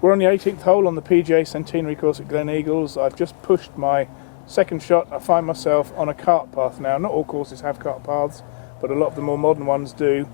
We're on the 18th hole on the PGA Centenary course at Glen Eagles. I've just pushed my second shot. I find myself on a cart path now. Not all courses have cart paths, but a lot of the more modern ones do.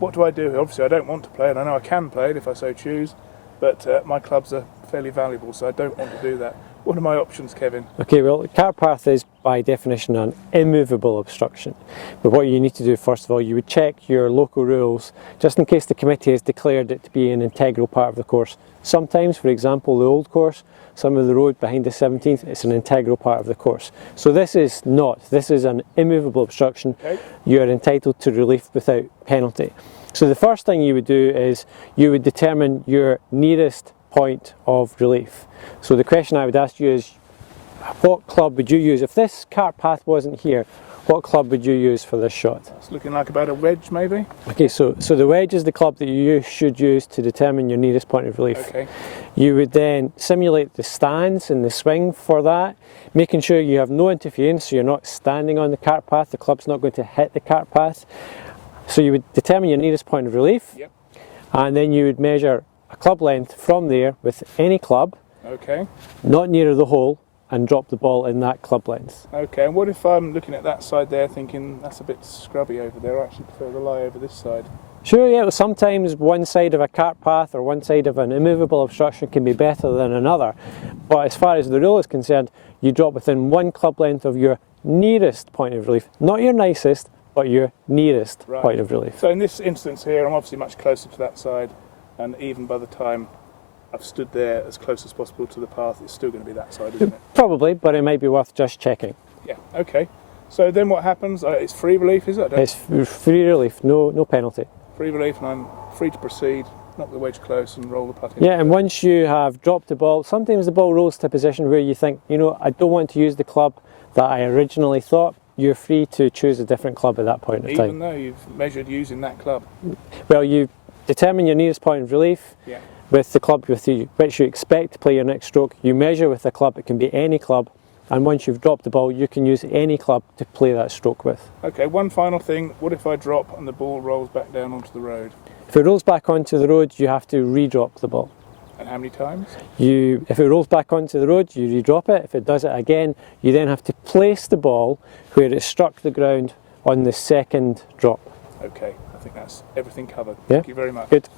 What do? Obviously I don't want to play it. I know I can play it if I so choose, but my clubs are fairly valuable, so I don't want to do that. What are my options, Kevin? Okay, well, the cart path is by definition an immovable obstruction. But what you need to do, first of all, you would check your local rules just in case the committee has declared it to be an integral part of the course. Sometimes, for example, the old course, some of the road behind the 17th, it's an integral part of the course. So this is not. This is an immovable obstruction. Okay. You are entitled to relief without penalty. So the first thing you would do is you would determine your nearest point of relief. So the question I would ask you is, what club would you use? If this cart path wasn't here, what club would you use for this shot? It's looking like about a wedge, maybe? Okay, so the wedge is the club that you should use to determine your nearest point of relief. Okay. You would then simulate the stance and the swing for that, making sure you have no interference, so you're not standing on the cart path, the club's not going to hit the cart path. So you would determine your nearest point of relief, yep. And then you would measure a club length from there with any club, okay, not nearer the hole, and drop the ball in that club length. Okay, and what if I'm looking at that side there thinking that's a bit scrubby over there, I actually prefer the lie over this side? Sure, yeah, sometimes one side of a cart path or one side of an immovable obstruction can be better than another, but as far as the rule is concerned, you drop within one club length of your nearest point of relief, not your nicest, but your nearest point of relief. So in this instance here, I'm obviously much closer to that side, and even by the time I've stood there as close as possible to the path, it's still going to be that side, isn't it? Probably, but it might be worth just checking. Yeah, okay. So then what happens? It's free relief, is it? It's free relief, no penalty. Free relief, and I'm free to proceed, knock the wedge close and roll the putt in. Yeah, and once you have dropped the ball, sometimes the ball rolls to a position where you think, you know, I don't want to use the club that I originally thought. You're free to choose a different club at that point in time. Even though you've measured using that club? Well, you determine your nearest point of relief, yeah, with the club which you expect to play your next stroke. You measure with the club, it can be any club, and once you've dropped the ball, you can use any club to play that stroke with. Okay, one final thing, what if I drop and the ball rolls back down onto the road? If it rolls back onto the road, you have to re-drop the ball. And how many times? If it rolls back onto the road, you re-drop it. If it does it again, you then have to place the ball where it struck the ground on the second drop. Okay, I think that's everything covered. Yeah? Thank you very much. Good.